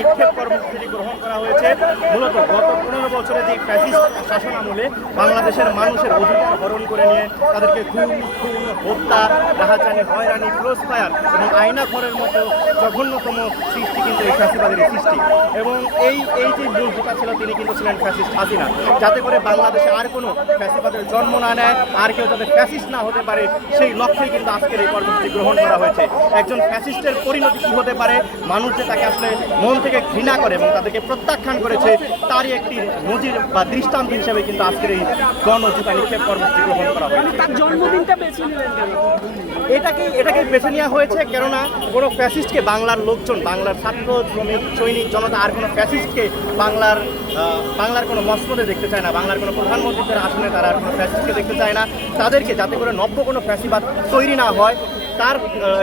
নিক্ষেপ কর্মসূচি গ্রহণ করা হয়েছে। মূলত গত পনেরো বছরে যে ফ্যাসিস্ট শাসন আমলে বাংলাদেশের মানুষের অধিকার হরণ করে নিয়ে তাদেরকে খুন খুন, হত্যা, রাহাজানি, হয়রানি ক্লোজ ফায়ার এবং আয়না ঘরের মতো জঘন্যতম সৃষ্টি কিন্তু এই ফ্যাসিবাদের সৃষ্টি। এবং এই এই যে মূল হোতা ছিল, তিনি কিন্তু ছিলেন ফ্যাসিস্ট হাসিনা। যাতে করে বাংলাদেশে আর কোনো ফ্যাসিবাদের জন্ম না নেয়, আর কেউ যাতে ফ্যাসিস্ট না হতে পারে, সেই লক্ষ্যেই কিন্তু আজকের এই কর্মসূচি গ্রহণ করা হয়েছে। একজন ফ্যাসিস্টের পরিণতি কী হতে পারে? মানুষ যে তাকে আসলে মন থেকে ঘৃণা করে এবং তাদেরকে প্রত্যাখ্যান করেছে তারই একটি নজির বা দৃষ্টান্ত হিসেবে কিন্তু আজকের এই গণজুতা নিক্ষেপ কর্মসূচি গ্রহণ করা হয় তার জন্মদিনটা বেছে নিলেন এটাকে এটাকে বেছে নেওয়া হয়েছে কেননা কোনো ফ্যাসিস্টকে বাংলার লোকজন বাংলার ছাত্র শ্রমিক সৈনিক জনতা আর কোনো ফ্যাসিস্টকে বাংলার বাংলার কোনো মসনদে দেখতে চায় না বাংলার কোনো প্রধানমন্ত্রীদের আসনে তারা আর কোনো ফ্যাসিস্টকে দেখতে চায় না। তাদেরকে যাতে করে নব্য কোনো ফ্যাসিবাদ তৈরি না হয় তার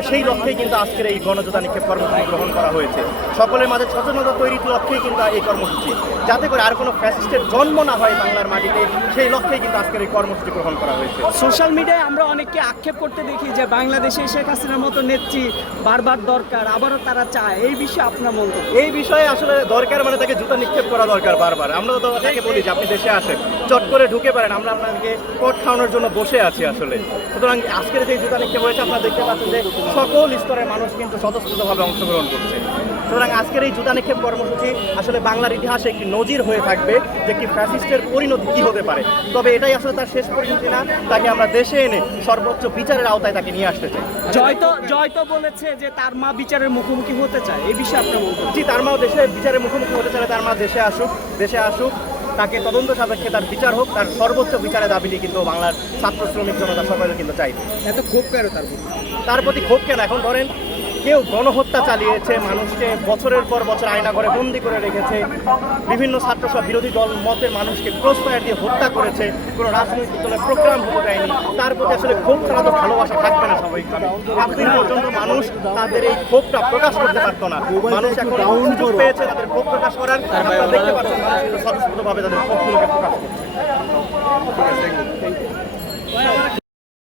সেই লক্ষ্যেই কিন্তু আজকের এই গণযোদ্ধা নিক্ষেপ কর্মসূচি গ্রহণ করা হয়েছে। সকলের মাঝে সচেতনতা তৈরির লক্ষ্যেই কিন্তু এই কর্মসূচি। যাতে করে আর কোনো ফ্যাসিস্টের জন্ম না হয় বাংলার মাটিতে সেই লক্ষ্যেই কিন্তু আজকের এই কর্মসূচি গ্রহণ করা হয়েছে। সোশ্যাল মিডিয়ায় আমরা অনেককে আক্ষেপ করতে দেখি যে বাংলাদেশে শেখ হাসিনার মতো নেত্রী বারবার দরকার আবারও তারা চায়। এই বিষয়ে আপনার মন্তব্য? এই বিষয়ে আসলে দরকার মানে নিক্ষেপ করা দরকার বারবার। আমরা তো তাকে বলি যে আপনি দেশে আসেন। চট করে ঢুকে পারেন আমরা আপনাকে কট খাওয়ানোর জন্য বসে আছি আসলে। সুতরাং আজকের যে জুতা নিক্ষেপ হয়েছে আপনারা দেখতে পাচ্ছেন যে সকল স্তরের মানুষ কিন্তু স্বতঃস্ফূর্তভাবে অংশগ্রহণ করছে। সুতরাং আজকের এই জুতা নিক্ষেপ কর্মসূচি আসলে বাংলার ইতিহাসে একটি নজির হয়ে থাকবে যে একটি ফ্যাসিস্টের পরিণতি কী হতে পারে। তবে এটাই আসলে তার শেষ পরিণতি না তাকে আমরা দেশে এনে সর্বোচ্চ বিচারের আওতায় তাকে নিয়ে আসতে চাই। জয় তো জয় তো বলেছে যে তার মা বিচারের মুখোমুখি হতে চায় এই বিষয়ে আপনার জি তার মাও দেশে বিচারের মুখোমুখি হতে চায় তার মা দেশে আসুক দেশে আসুক তাকে তদন্ত সাপেক্ষে তার বিচার হোক তার সর্বোচ্চ বিচারের দাবিটি কিন্তু বাংলার ছাত্র শ্রমিক জনতা সকলে কিন্তু চাই। এত ক্ষোভ কেন তার তার প্রতি ক্ষোভ কেন? এখন ধরেন কেউ গণহত্যা চালিয়েছে মানুষকে বছরের পর বছর আয়না করে বন্দি করে রেখেছে। বিভিন্ন ছাত্র সব বিরোধী দল মতের মানুষকে ক্রস ফায়ার দিয়ে হত্যা করেছে। কোনো রাজনৈতিক দলের প্রোগ্রাম হতে দেয়নি। তার প্রতি আসলে ক্ষোভ ছাড়া তো ভালোবাসা থাকবে না স্বাভাবিকভাবে এতদিন পর্যন্ত মানুষ তাদের এই ক্ষোভটা প্রকাশ করতে পারতো না। মানুষ এখন সুযোগ পেয়েছে তাদের ক্ষোভ প্রকাশ করার। আপনারা দেখতে পাচ্ছেন মানুষ কিন্তু স্বতঃস্ফূর্তভাবে তাদের ক্ষোভগুলোকে প্রকাশ করছে।